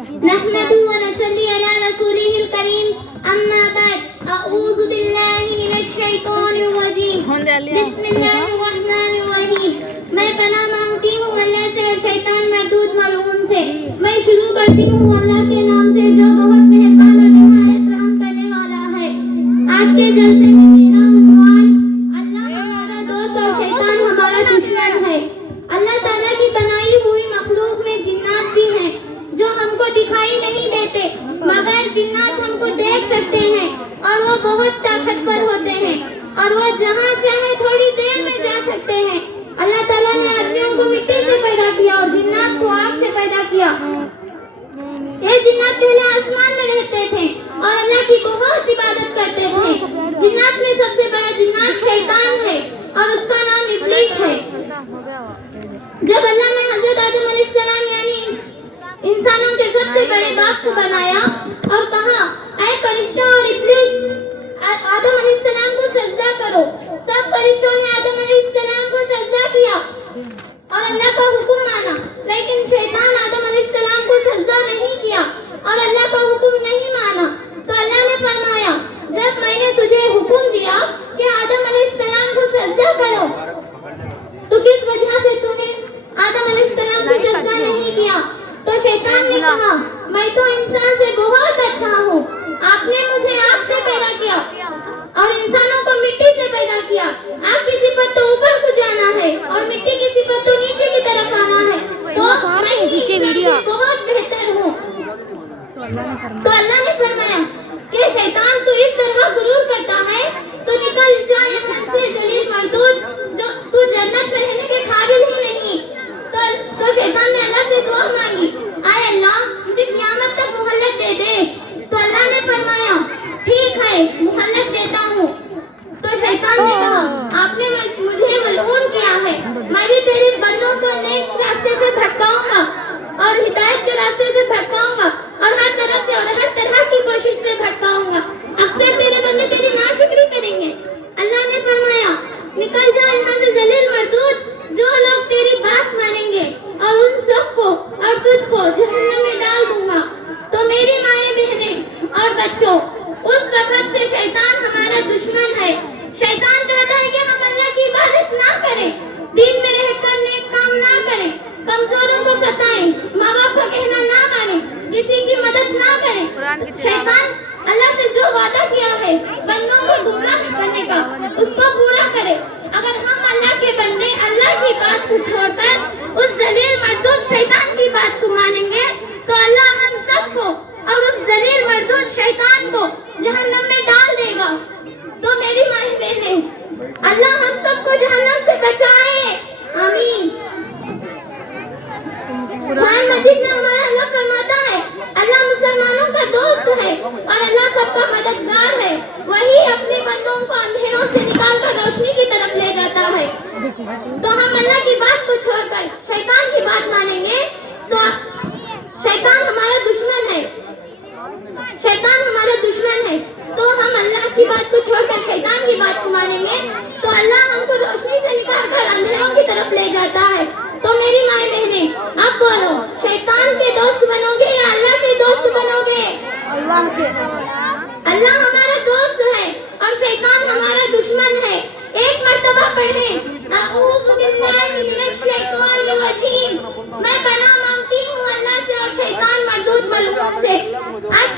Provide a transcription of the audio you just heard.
نحمده ونصلي على رسوله الكريم أما بعد أعوذ بالله من الشيطان الرجيم بسم الله الرحمن الرحیم. میں پناہ مانگتی ہوں اللہ سے اور شیطان مردود ملعون سے. میں شروع کرتی ہوں اللہ کے نام سے جو بہت مہربان اور نہایت رحم کرنے والا ہے. آج کے جلسے میں میرا عنوان اللہ ہمارا دوست اور شیطان ہمارا دشمن ہے. اللہ تعالیٰ کی بنائی ہوئی مخلوق میں جنات بھی ہیں جو ہم کو دکھائی نہیں دیتے، مگر جنات ہم کو دیکھ سکتے ہیں اور وہ بہت طاقتور ہوتے ہیں اور وہ جہاں چاہے تھوڑی دیر میں جا سکتے ہیں. اللہ تعالیٰ نے آدمیوں کو مٹی سے پیدا کیا اور جنات کو آگ سے پیدا کیا. یہ جنات پہلے آسمان میں رہتے تھے اور اللہ کی بہت عبادت کرتے تھے. جنات میں سب سے بڑا جنات شیطان ہے اور اس کا نام ابلیس ہے. جب اللہ نے حضرت آدم علیہ السلام یعنی انسانوں کے سب سے بڑے باپ کو بنایا اور کہا اے فرشتوں اور ابلیس آدم علیہ السلام کو سجدہ کرو. سب فرشتوں نے آدم علیہ السلام کو سجدہ کیا اور اللہ کا حکم مانا، لیکن شیطان آدم علیہ السلام کو سجدہ نہیں کیا اور اللہ کا حکم نہیں مانا. تو اللہ نے فرمایا جب میں نے تجھے حکم دیا کہ آدم علیہ السلام کو سجدہ کرو تو کس وجہ سے تو نے آدم علیہ السلام کو سجدہ نہیں کیا؟ تو شیطان نے کہا میں تو انسان سے بہت اچھا ہوں، آپ نے مجھے آگ سے پیدا کیا اور انسانوں کو مٹی سے پیدا کیا. آگ کی صفت تو اوپر کو جانا ہے اور مٹی کی صفت تو نیچے کی طرف آنا ہے، تو میں ہی انسان سے بہت بہتر ہوں. تو اللہ نے فرمایا کہ شیطان تو اس طرح غرور کرتا ہے تو نکل جا یہاں سے ذلیل مردود، جو تو جنت میں رہنے کے قابل ہی نہیں. تو شیطان نے اللہ سے دعا مانگی اے اللہ مجھے قیامت تک مہلت دے دے. تو اللہ نے فرمایا ٹھیک ہے مہلت دیتا ہوں. تو شیطان نے کہا آپ نے مجھے ملعون کیا ہے، میں بھی تیرے بندوں کو نیک راستے سے بھٹکاؤں گا اور ہدایت کے راستے سے بھٹکاؤں گا اور ہر طرف سے اور ہر طرح کی کوشش سے بھٹکاؤں گا. اکثر تیرے بندے تیری ناشکری کریں گے. اللہ نے فرمایا نکل جا یہاں سے ذلیل مردود، جو لوگ تیری بات مانیں گے اور ان سب کو اور تجھ کو جہنم میں ڈال دوں گا. تو میری مائیں بہنیں اور بچوں، اس وقت سے شیطان ہمارا دشمن ہے. شیطان چاہتا ہے کہ ہم اللہ کی عبادت نہ کریں، دین میں رہ کر نیک کام نہ کریں، کمزوروں کو ستائیں، ماں باپ کا کہنا نہ مانیں، کسی کی مدد نہ کریں. شیطان اللہ سے جو وعدہ کیا ہے بندوں کو گمراہ کرنے کا اس کو پورا کرے. اگر ہم اللہ کے بندے اللہ کی بات کو چھوڑ کر اس ذلیل مردود شیطان کی بات کو مانیں گے تو اللہ ہم سب کو اور اس ذلیل مردود شیطان کو جہنم میں ڈال دے گا. تو میری ماں بہنیں اللہ ہم سب کو جہنم سے بچائے، آمین. قرآن مجید میں ہمارا اللہ فرماتا ہے اللہ مسلمانوں کا دوست ہے اور اللہ سب کا مددگار ہے. وہی اپنے بندوں کو اندھیروں سے نکال کر روشنی کی طرف لے جاتا ہے. تو ہم اللہ کی بات کو چھوڑ کر شیطان کی بات مانیں گے تو شیطان ہمارا دشمن ہے. شیطان ہمارا دشمن ہے تو ہم اللہ کی بات کو چھوڑ کر شیطان کی بات کو مانیں گے تو اللہ ہم کو روشنی سے نکال کر اندھیروں کی طرف لے جاتا ہے. تو میری مائیں بہنیں اب بولو شیطان کے دوست بنو گے یا اللہ کے دوست بنو گے؟ اللہ کے. اللہ ہمارا دوست ہے اور شیطان ہمارا دشمن ہے. ایک مرتبہ پڑھیں اعوذ باللہ من الشیطان الرجیم. میں پناہ مانگتی ہوں اللہ سے اور شیطان مردود ملعون سے. آج